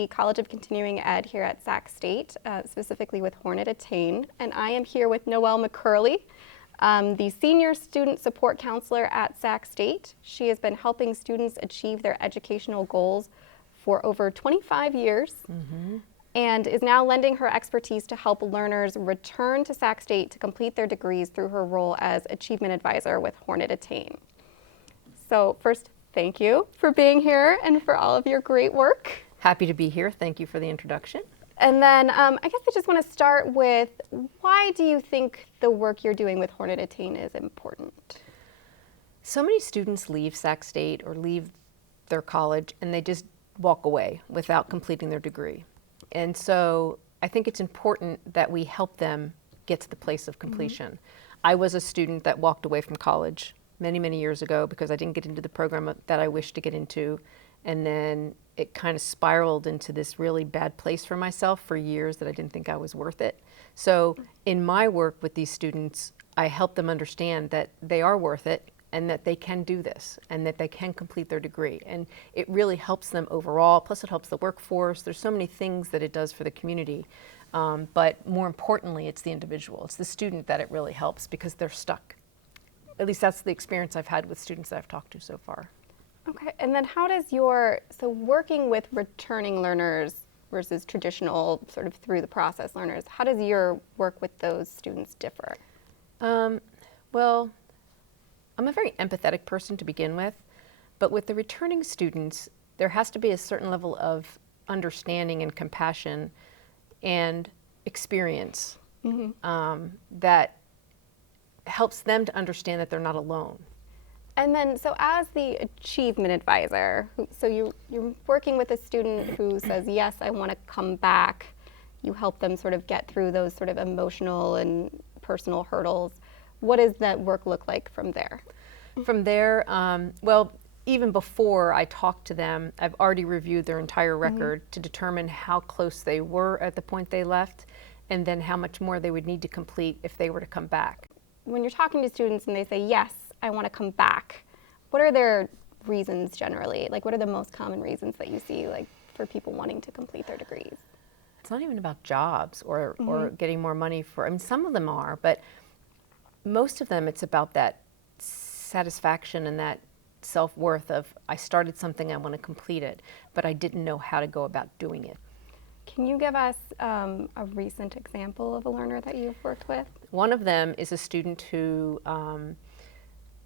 the College of Continuing Ed here at Sac State, specifically with HornetAttain. And I am here with Noelle McCurley, the Senior Student Support Counselor at Sac State. She has been helping students achieve their educational goals for over 25 years and is now lending her expertise to help learners return to Sac State to complete their degrees through her role as Achievement Advisor with HornetAttain. So first, thank you for being here and for all of your great work. Happy to be here. Thank you for the introduction. And then I guess I just want to start with, why do you think the work you're doing with HornetAttain is important? So many students leave Sac State or leave their college and they just walk away without completing their degree. And so I think it's important that we help them get to the place of completion. I was a student that walked away from college many years ago because I didn't get into the program that I wished to get into, and then it kind of spiraled into this really bad place for myself for years that I didn't think I was worth it. So in my work with these students, I help them understand that they are worth it and that they can do this and that they can complete their degree. And it really helps them overall, plus it helps the workforce. There's so many things that it does for the community. But more importantly, it's the individual. It's the student that it really helps because they're stuck. At least that's the experience I've had with students that I've talked to so far. Okay, and then how does so working with returning learners versus traditional sort of through the process learners, how does your work with those students differ? Well, I'm a very empathetic person to begin with, but with the returning students, there has to be a certain level of understanding and compassion and experience that helps them to understand that they're not alone. And then, so as the Achievement Advisor, so you're working with a student who says, yes, I want to come back. You help them sort of get through those sort of emotional and personal hurdles. What does that work look like from there? From there, well, even before I talk to them, I've already reviewed their entire record to determine how close they were at the point they left, and then how much more they would need to complete if they were to come back. When you're talking to students and they say, yes, I want to come back, what are their reasons generally? Like, what are the most common reasons that you see, like, for people wanting to complete their degrees? It's not even about jobs or getting more money for, I mean, some of them are, but most of them it's about that satisfaction and that self-worth of, I started something, I want to complete it, but I didn't know how to go about doing it. Can you give us a recent example of a learner that you've worked with? One of them is a student who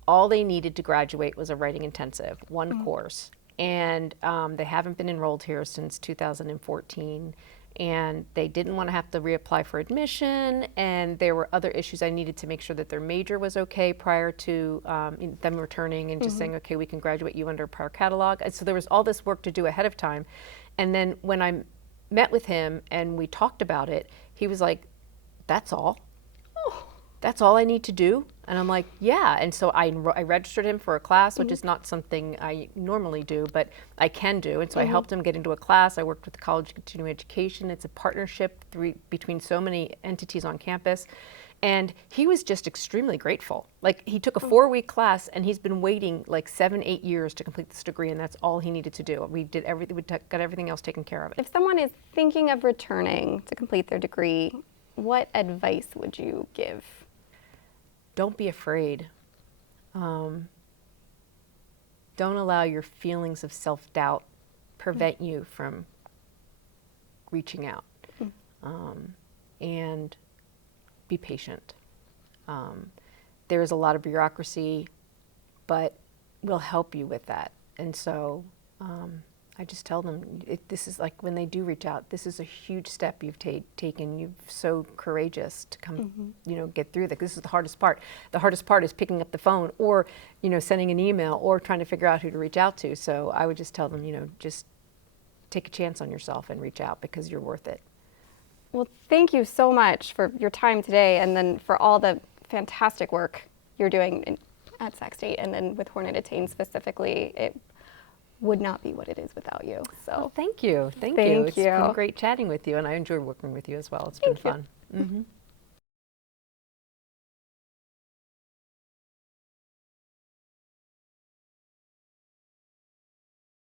all they needed to graduate was a writing intensive, one course, and they haven't been enrolled here since 2014, and they didn't want to have to reapply for admission, and there were other issues. I needed to make sure that their major was okay prior to them returning and just saying, okay, we can graduate you under prior catalog. And so there was all this work to do ahead of time. And then when I met with him and we talked about it, he was like, that's all? Oh, that's all I need to do? And I'm like, yeah. And so I registered him for a class, which is not something I normally do, but I can do. And so I helped him get into a class. I worked with the College of Continuing Education. It's a partnership between so many entities on campus. And he was just extremely grateful. Like, he took a 4-week class and he's been waiting like 7-8 years to complete this degree, and that's all he needed to do. We did everything, got everything else taken care of. If someone is thinking of returning to complete their degree, what advice would you give? Don't be afraid. Don't allow your feelings of self-doubt prevent you from reaching out. And be patient. There is a lot of bureaucracy, but we'll help you with that. And so I just tell them, this is like, when they do reach out, this is a huge step you've taken. You're so courageous to come, get through that. This is the hardest part. The hardest part is picking up the phone or, sending an email or trying to figure out who to reach out to. So I would just tell them, just take a chance on yourself and reach out because you're worth it. Well, thank you so much for your time today, and then for all the fantastic work you're doing at Sac State, and then with HornetAttain specifically. It would not be what it is without you. So well, thank you. Thank you. It's been great chatting with you, and I enjoyed working with you as well. It's been fun.